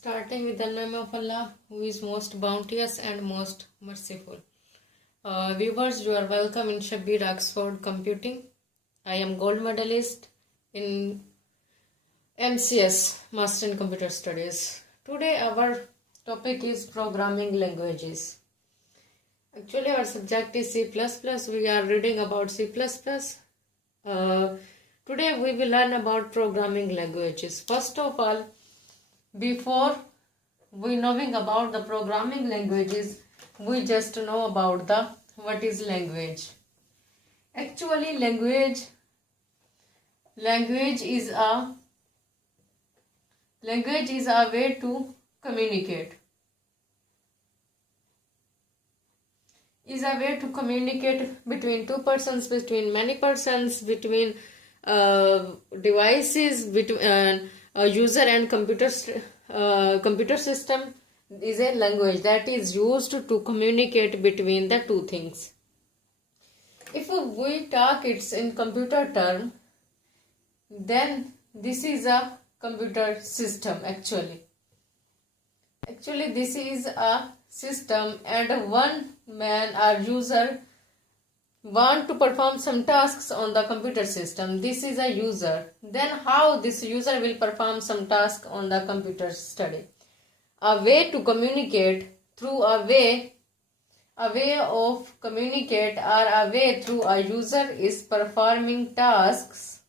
Starting with the name of Allah, who is most bounteous and most merciful. Viewers, you are welcome in Shabir Oxford Computing. I am gold medalist in MCS, Master in Computer Studies. Today our topic is programming languages. Actually our subject is C++. We are reading about C++. Today we will learn about programming languages. First of all, before we knowing about the programming languages, we just know about the what is language. Actually language is a way to communicate. Is a way to communicate between two persons, between many persons, between devices, between user and computer system. Is a language that is used to communicate between the two things. If we talk it's in computer term, then this is a computer system. Actually this is a system, and one man or user want to perform some tasks on the computer system. This is a user. Then how this user will perform some task on the computer study? A way to communicate through a way of communicate or a way through a user is performing tasks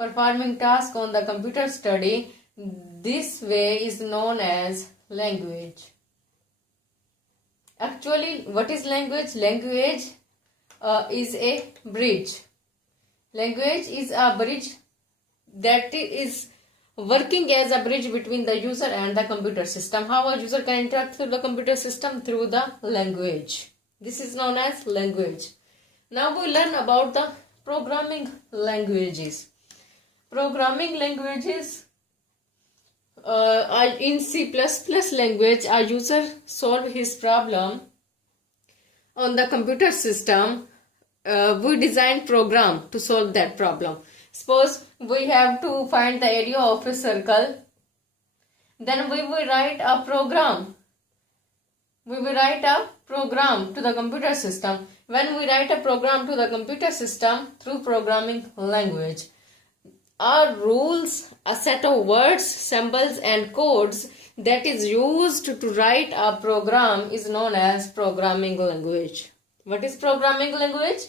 on the computer study. This way is known as language. Actually, what is language? Language is a bridge. Language is a bridge that is working as a bridge between the user and the computer system. How a user can interact with the computer system? Through the language. This is known as language. Now we learn about the programming languages. Programming languages are in C++ language. A user solve his problem on the computer system. We design program to solve that problem. Suppose we have to find the area of a circle. Then we will write a program. We will write a program to the computer system. When we write a program to the computer system through programming language, our rules, a set of words, symbols and codes that is used to write a program is known as programming language. What is programming language?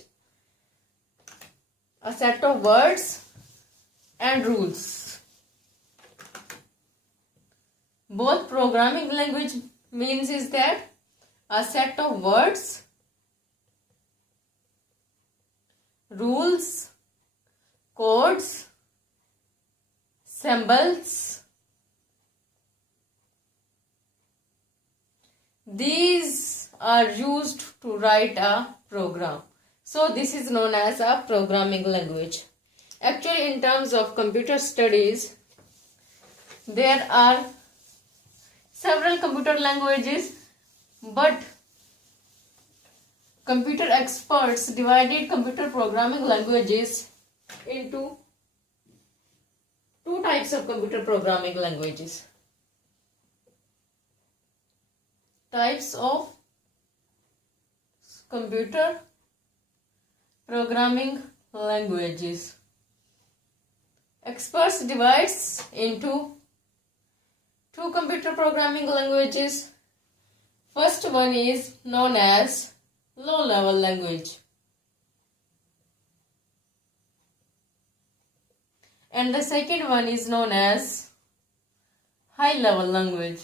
A set of words and rules. Both programming language means is that a set of words, rules, codes, symbols. These are used to write a program. So this is known as a programming language. Actually, in terms of computer studies, there are several computer languages, but computer experts divided computer programming languages into two types of computer programming languages. Types of computer programming languages. Experts divides into two computer programming languages. First one is known as low-level language, and the second one is known as high-level language.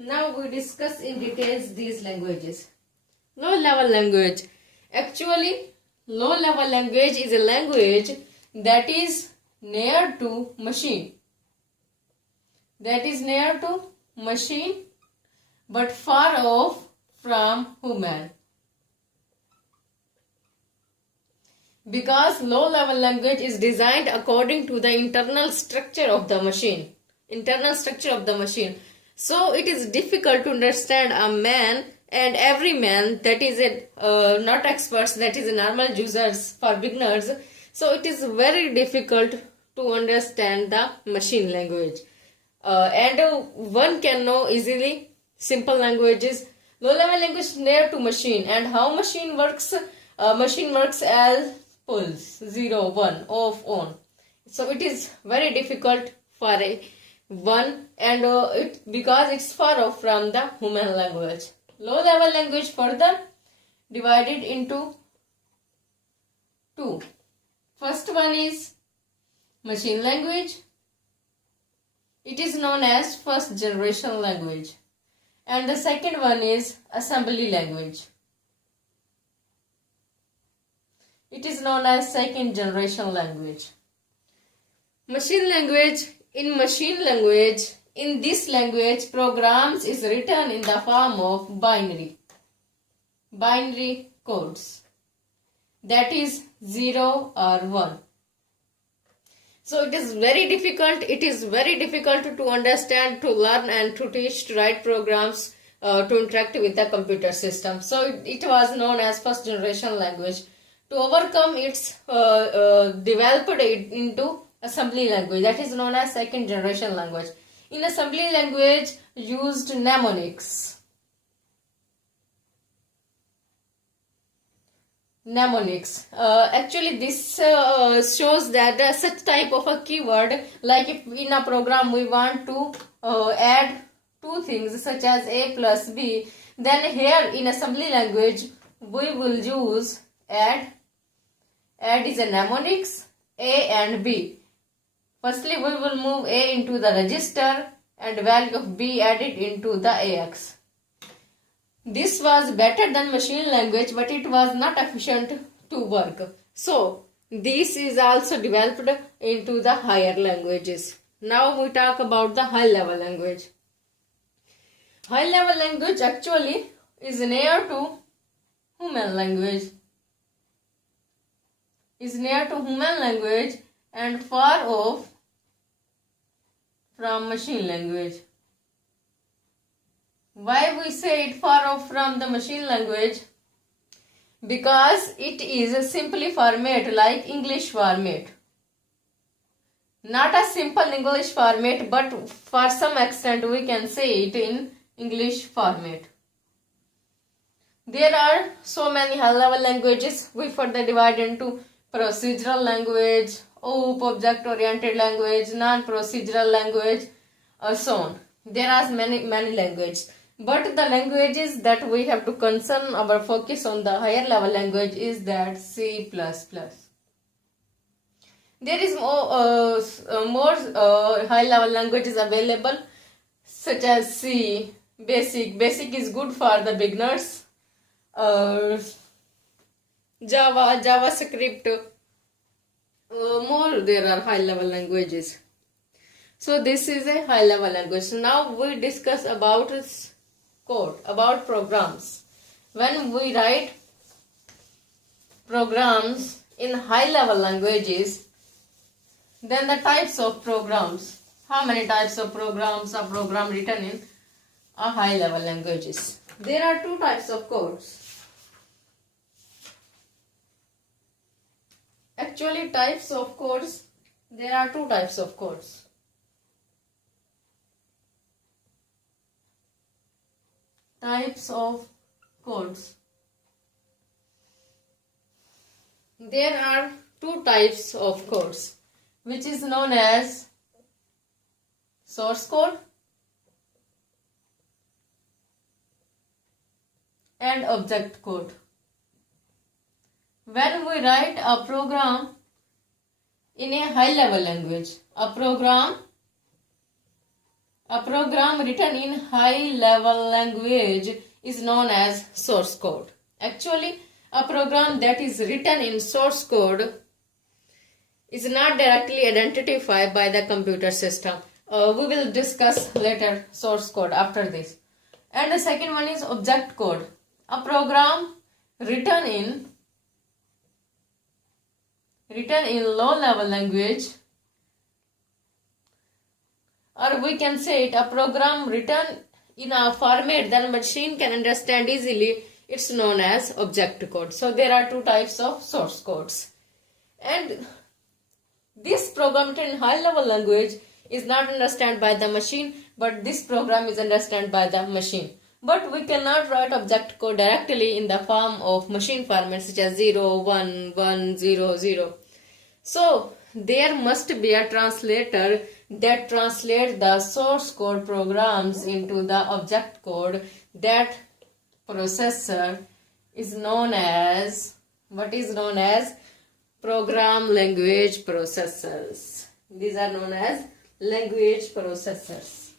Now we discuss in details these languages. Low-level language. Actually, low-level language is a language that is near to machine. That is near to machine but far off from human. Because low-level language is designed according to the internal structure of the machine. So it is difficult to understand a man and every man, that is not experts, that is normal users, for beginners. So it is very difficult to understand the machine language. And one can know easily simple languages. Low level language near to machine, and how machine works. Machine works as pulse 0 1 off on. So it is very difficult for a one, and it because it's far off from the human language. Low level language further divided into two. First one is machine language. It is known as first generation language. And the second one is assembly language. It is known as second generation language. Machine language. In this language, programs is written in the form of binary codes. That is 0 or 1. So it is very difficult. It is very difficult to understand, to learn, and to teach, to write programs, to interact with the computer system. So it was known as first generation language. To overcome its developed it into assembly language, that is known as second generation language. In assembly language used mnemonics. Actually this shows that such type of a keyword, like if in a program we want to add two things such as a plus b, then here in assembly language we will use add. Add is a mnemonics a and b. Firstly we will move a into the register and value of b added into the AX. This was better than machine language, but it was not efficient to work. So this is also developed into the higher languages. Now we talk about the high level language. High level language actually is near to human language. And far off from machine language. Why we say it far off from the machine language? Because it is a simple format like English format. Not a simple English format, but for some extent we can say it in English format. There are so many high level languages. We further divide into procedural language, OOP, object oriented language, non-procedural language, so on. There are many languages. But the languages that we have to concern our focus on the higher level language is that C++. There is more high level languages available such as C, Basic. Basic is good for the beginners. Java, JavaScript. More there are high level languages. So this is a high level language. Now we discuss about code, about programs. When we write programs in high level languages, then the types of programs. How many types of programs are program written in a high level languages? There are two types of codes. Actually types of codes, there are two types of codes. Types of codes. There are two types of codes, which is known as source code and object code. When we write a program in a high level language, a program written in high level language is known as source code. Actually, a program that is written in source code is not directly identified by the computer system. We will discuss later source code after this. And the second one is object code. A program written in low level language, or we can say it a program written in a format that a machine can understand easily. It's known as object code. So there are two types of source codes. And this program in high level language is not understood by the machine, but this program is understood by the machine. But we cannot write object code directly in the form of machine formats such as 0, 1, 1, 0, 0. So there must be a translator that translates the source code programs into the object code. That processor is known as, what is known as program language processors. These are known as language processors.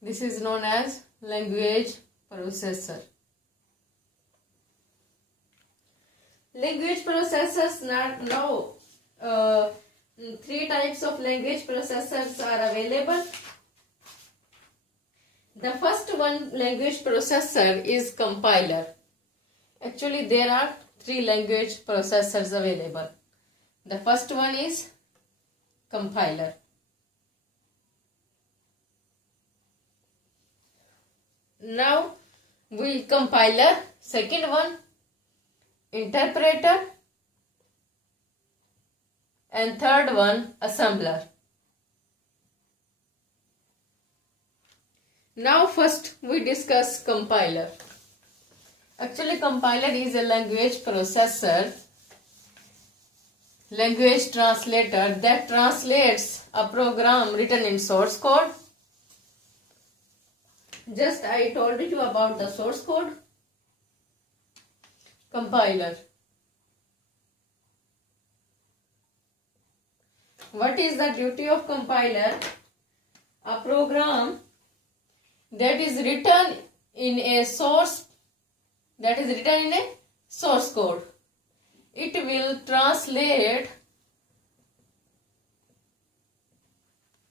This is known as language processor. Language processors now three types of language processors are available. The first one language processor is compiler. Actually, there are three language processors available. The first one is compiler. Now we compiler. Second one interpreter, and third one assembler. Now first we discuss compiler. Actually, compiler is a language processor, language translator that translates a program written in source code. Just I told you about the source code. Compiler. What is the duty of compiler? A program that is written in a source code. It will translate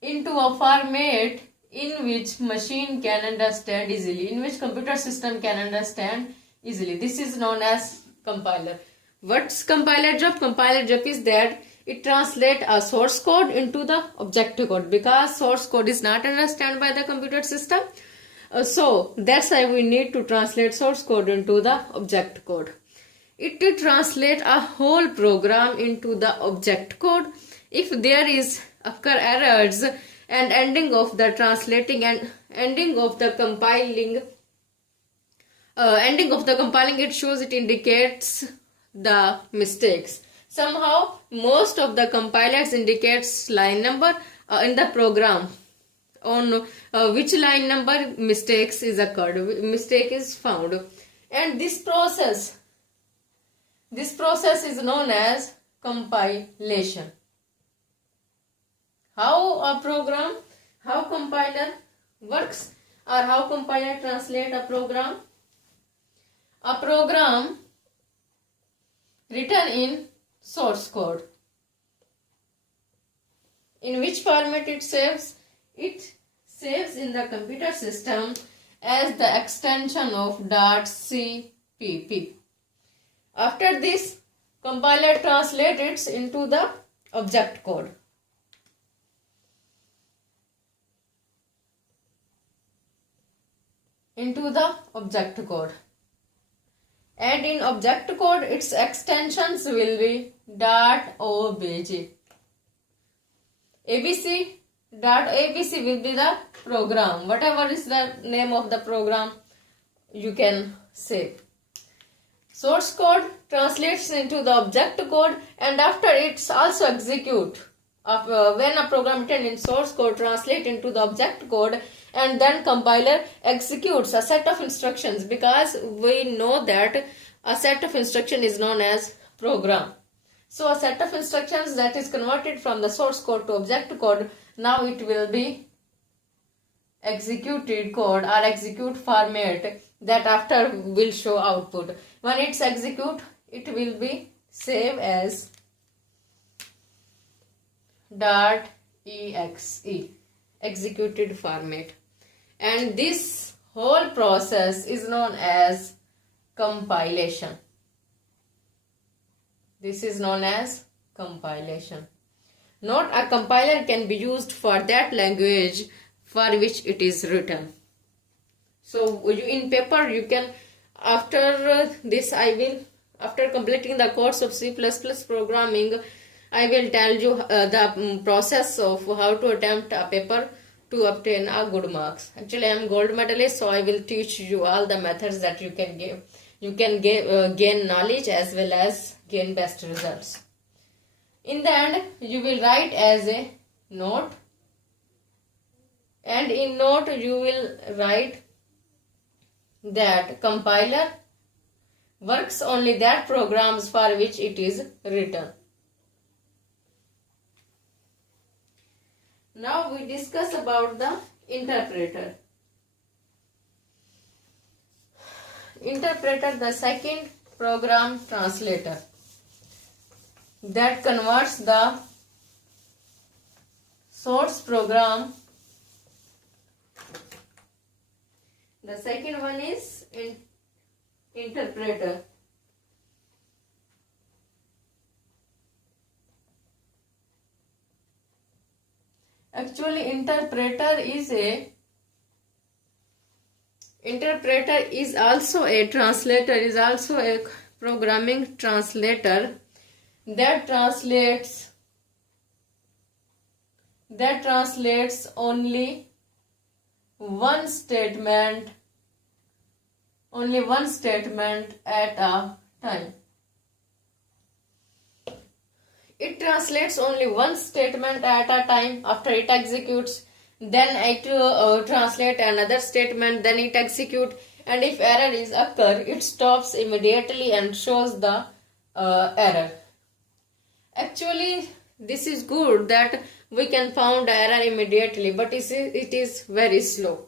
into a format in which machine can understand easily, in which computer system can understand easily. This is known as compiler. What's compiler job? Compiler job is that it translates a source code into the object code, because source code is not understood by the computer system. So that's why we need to translate source code into the object code. It will translate a whole program into the object code. If there is occur errors and ending of the translating and ending of the compiling, it shows, it indicates the mistakes. Somehow most of the compilers indicates line number in the program on which line number mistake is found, and this process is known as compilation. How compiler works, or how compiler translate a program? A program written in source code. In which format it saves? It saves in the computer system as the extension of .cpp. After this, compiler translates it into the object code. And in object code, its extensions will be .obj. ABC will be the program. Whatever is the name of the program, you can save. Source code translates into the object code, and after it's also execute. When a program written in source code translate into the object code, and then compiler executes a set of instructions, because we know that a set of instruction is known as program. So a set of instructions that is converted from the source code to object code, now it will be executed code or execute format that after will show output. When it's execute, it will be saved as .exe, executed format. And this whole process is known as compilation. This is known as compilation. Note, a compiler can be used for that language for which it is written. So in paper you can after this after completing the course of C++ programming, I will tell you the process of how to attempt a paper to obtain a good marks. Actually, I am gold medalist, so I will teach you all the methods that you can give. You can gain knowledge as well as gain best results. In the end, you will write as a note, and in note you will write that compiler works only that programs for which it is written. Now we discuss about the interpreter. Interpreter, the second program translator that converts the source program. The second one is interpreter. Actually, interpreter is also a translator, is also a programming translator that translates only one statement at a time. It translates only one statement at a time. After it executes, then it translate another statement, then it execute, and if error is occur, it stops immediately and shows the error. Actually, this is good that we can find error immediately, but it is very slow.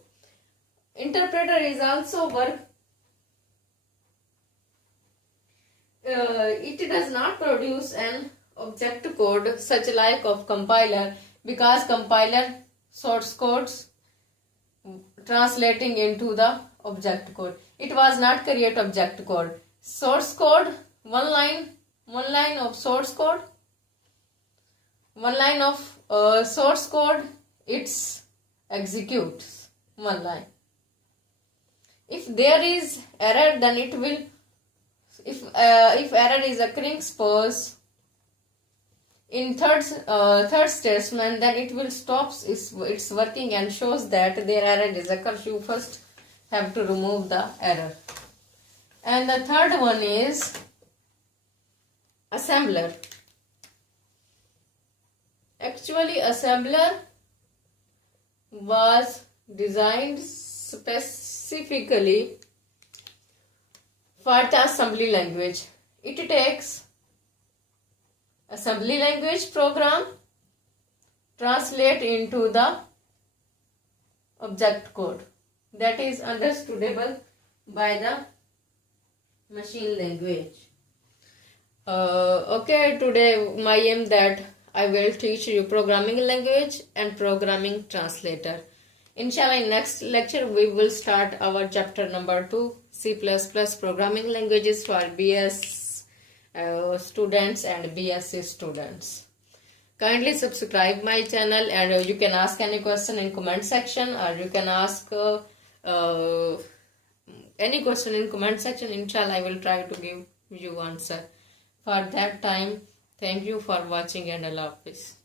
Interpreter is also work. It does not produce an object code such like of compiler, because compiler source codes translating into the object code. It was not create object code. Source code, one line of source code, it executes one line. If there is error, then it will, if error is occurring, suppose in third statement, then it will stop its working and shows that their error is occurred. You first have to remove the error. And the third one is assembler. Actually, assembler was designed specifically for the assembly language. It takes assembly language program, translate into the object code that is understandable by the machine language. Okay, today my aim that I will teach you programming language and programming translator. Inshallah, in next lecture we will start our chapter number 2, C++ programming languages for BS students and BSc students. Kindly subscribe my channel, and you can ask any question in comment section, or you can ask any question in comment section. Inshallah, I will try to give you answer. For that time, thank you for watching, and Allah Hafiz.